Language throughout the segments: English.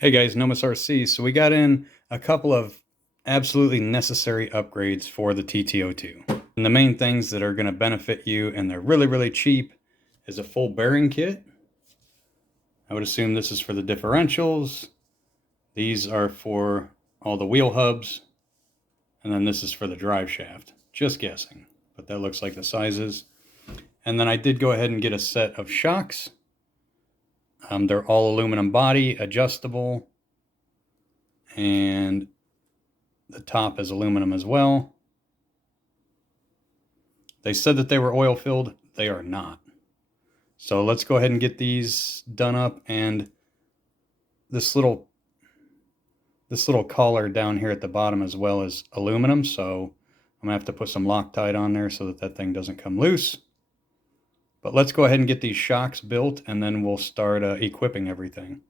Hey guys, Nomus RC. So we got in a couple of absolutely necessary upgrades for the TT-02. And the main things that are going to benefit you, and they're really, really cheap, is a full bearing kit. I would assume this is for the differentials. These are for all the wheel hubs. And then this is for the drive shaft. Just guessing, but that looks like the sizes. And then I did go ahead and get a set of shocks. They're all aluminum body, adjustable, and the top is aluminum as well. They said that they were oil filled. They are not. So let's go ahead and get these done up. And this little collar down here at the bottom as well is aluminum. So I'm gonna have to put some Loctite on there so that that thing doesn't come loose. But let's go ahead and get these shocks built, and then we'll start equipping everything.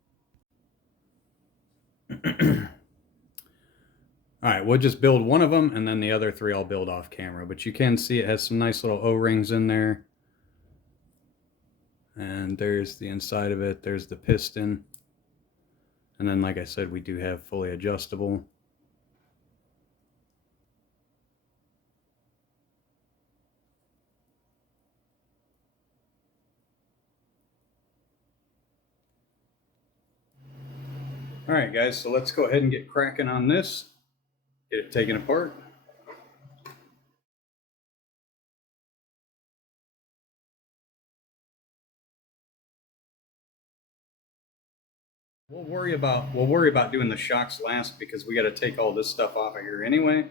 All right, we'll just build one of them, and then the other three I'll build off camera. But you can see it has some nice little O-rings in there. And there's the inside of it. There's the piston. And then, like I said, we do have fully adjustable. All right, guys, so let's go ahead and get cracking on this. Get it taken apart. We'll worry about doing the shocks last because we got to take all this stuff off of here anyway.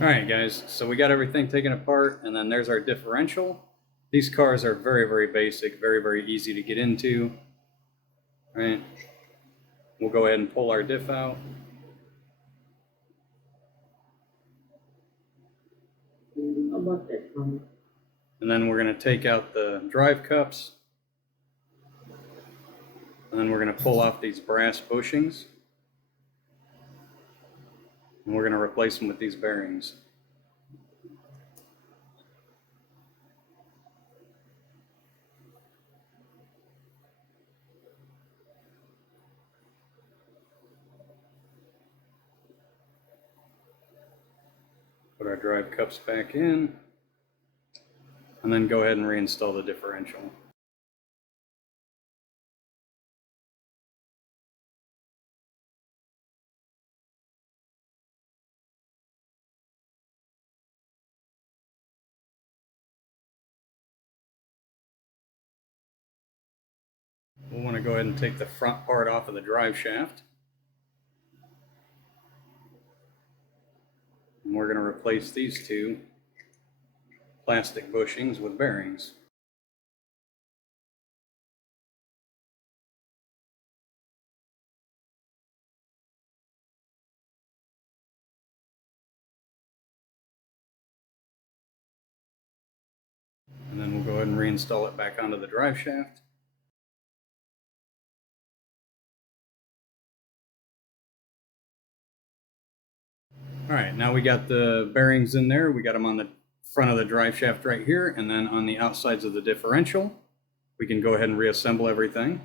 All right, guys, so we got everything taken apart, and then there's our differential. These cars are very, very basic, very, very easy to get into. All right, we'll go ahead and pull our diff out. And then we're going to take out the drive cups. And then we're going to pull off these brass bushings. And we're going to replace them with these bearings. Put our drive cups back in. And then go ahead and reinstall the differential. We'll want to go ahead and take the front part off of the drive shaft. And we're going to replace these two plastic bushings with bearings. And then we'll go ahead and reinstall it back onto the drive shaft. All right, now we got the bearings in there. We got them on the front of the drive shaft right here, and then on the outsides of the differential. We can go ahead and reassemble everything.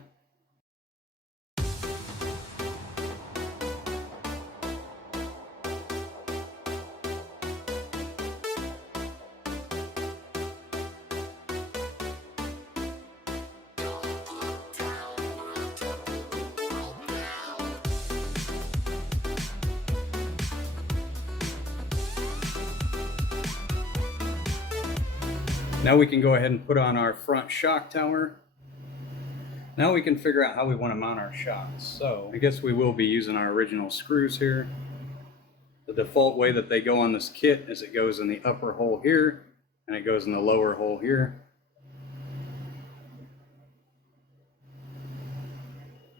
Now we can go ahead and put on our front shock tower. Now we can figure out how we want to mount our shocks. So I guess we will be using our original screws here. The default way that they go on this kit is it goes in the upper hole here and it goes in the lower hole here.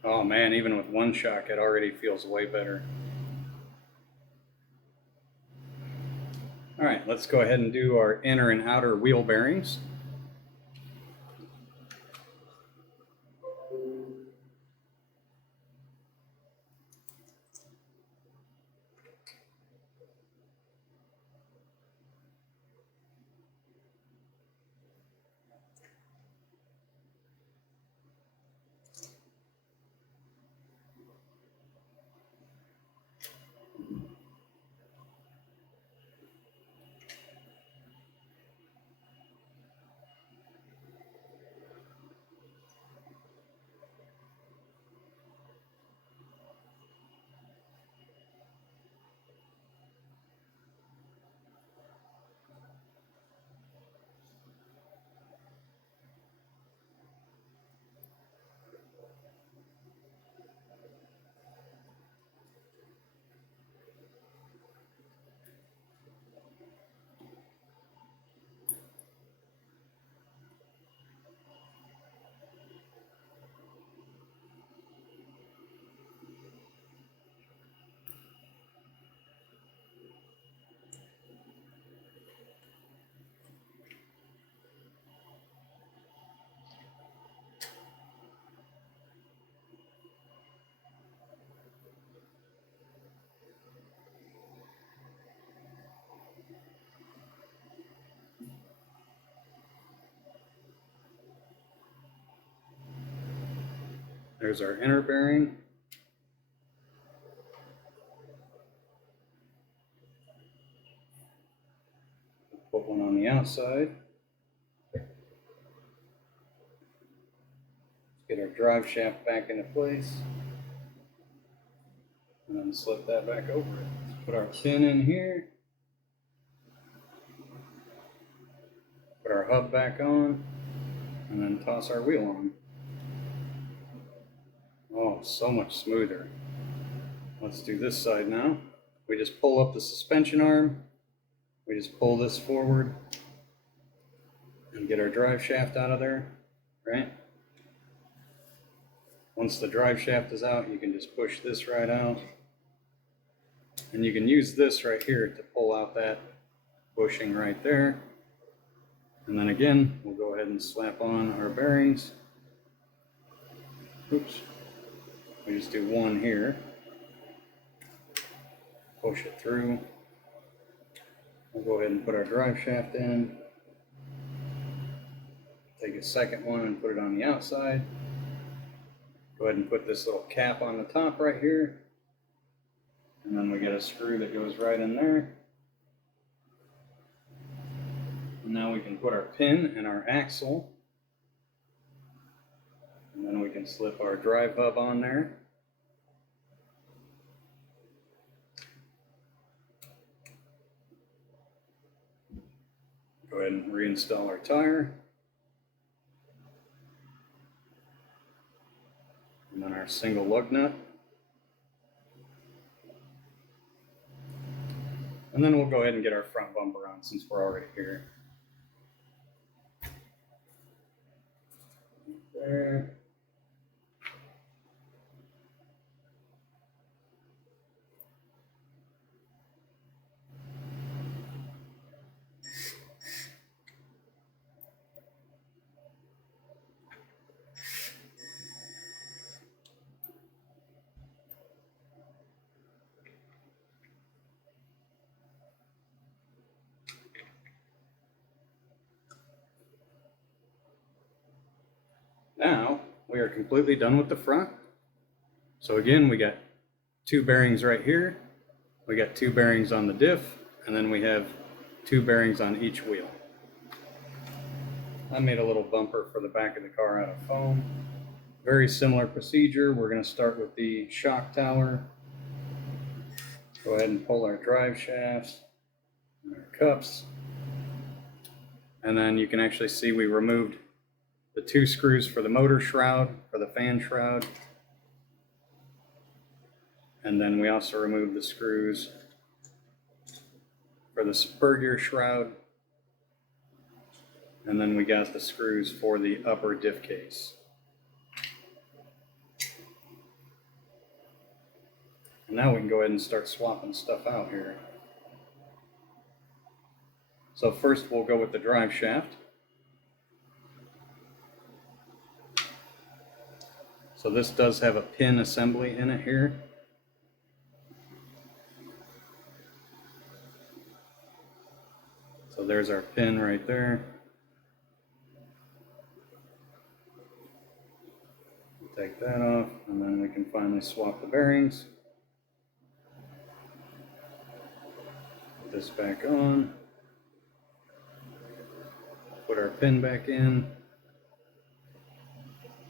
Oh man, even with one shock, it already feels way better. All right, let's go ahead and do our inner and outer wheel bearings. There's our inner bearing. Put one on the outside. Get our drive shaft back into place. And then slip that back over it. Put our pin in here. Put our hub back on. And then toss our wheel on. Oh, so much smoother. Let's do this side now. We just pull up the suspension arm. We just pull this forward and get our drive shaft out of there, right? Once the drive shaft is out, you can just push this right out. And you can use this right here to pull out that bushing right there. And then again, we'll go ahead and slap on our bearings. Oops. We just do one here. Push it through. We'll go ahead and put our drive shaft in. Take a second one and put it on the outside. Go ahead and put this little cap on the top right here. And then we get a screw that goes right in there. And now we can put our pin in our axle. And then we can slip our drive hub on there. Go ahead and reinstall our tire. And then our single lug nut. And then we'll go ahead and get our front bumper on since we're already here. There. Now we are completely done with the front. So again, we got two bearings right here. We got two bearings on the diff, and then we have two bearings on each wheel. I made a little bumper for the back of the car out of foam. Very similar procedure. We're going to start with the shock tower. Go ahead and pull our drive shafts, our cups, and then you can actually see we removed the two screws for the motor shroud, for the fan shroud, and then we also removed the screws for the spur gear shroud, and then we got the screws for the upper diff case. And now we can go ahead and start swapping stuff out here. So first we'll go with the drive shaft. So this does have a pin assembly in it here. So there's our pin right there. Take that off, and then we can finally swap the bearings. Put this back on. Put our pin back in.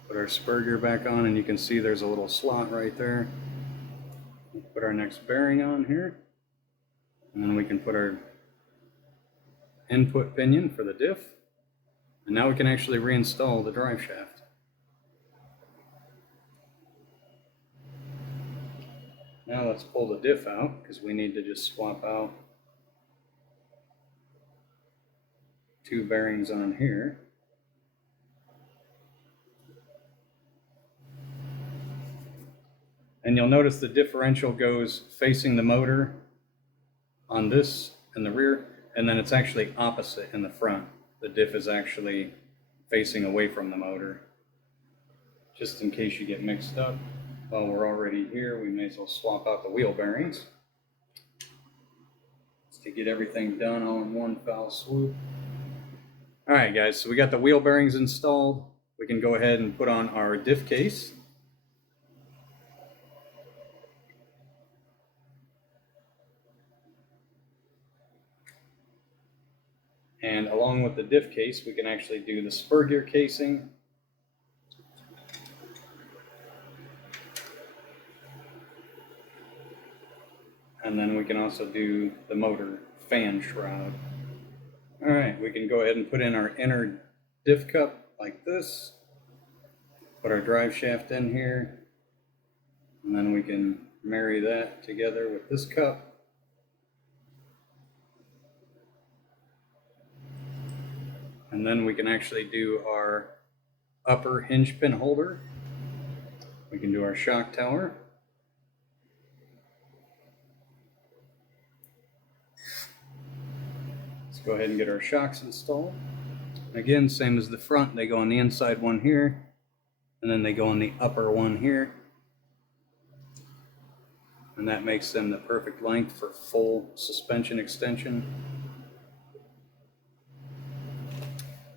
Put our spur gear back on, and you can see there's a little slot right there. Put our next bearing on here. And then we can put our input pinion for the diff. And now we can actually reinstall the drive shaft. Now let's pull the diff out, because we need to just swap out 2 bearings on here. And you'll notice the differential goes facing the motor on this in the rear, and then it's actually opposite in the front. The diff is actually facing away from the motor. Just in case you get mixed up, while we're already here, we may as well swap out the wheel bearings just to get everything done all in one foul swoop. All right, guys, so we got the wheel bearings installed. We can go ahead and put on our diff case. And along with the diff case, we can actually do the spur gear casing. And then we can also do the motor fan shroud. All right, we can go ahead and put in our inner diff cup like this. Put our drive shaft in here. And then we can marry that together with this cup. And then we can actually do our upper hinge pin holder. We can do our shock tower. Let's go ahead and get our shocks installed. Again, same as the front, they go on the inside one here, and then they go on the upper one here. And that makes them the perfect length for full suspension extension.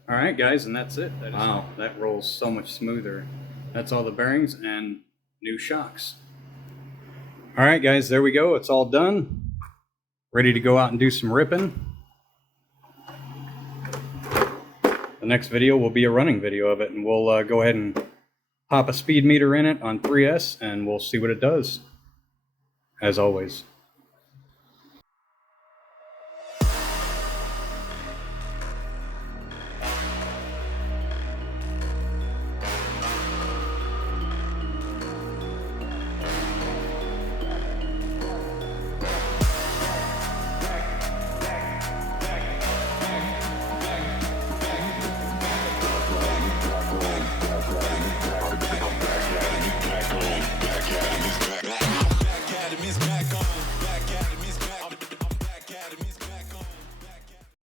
All right, guys, and that's it. Wow, that rolls so much smoother. That's all the bearings and new shocks. All right, guys, there we go. It's all done. Ready to go out and do some ripping. The next video will be a running video of it, and we'll go ahead and pop a speed meter in it on 3S, and we'll see what it does, as always. Back at him, he's back on. Back at him, he's back on.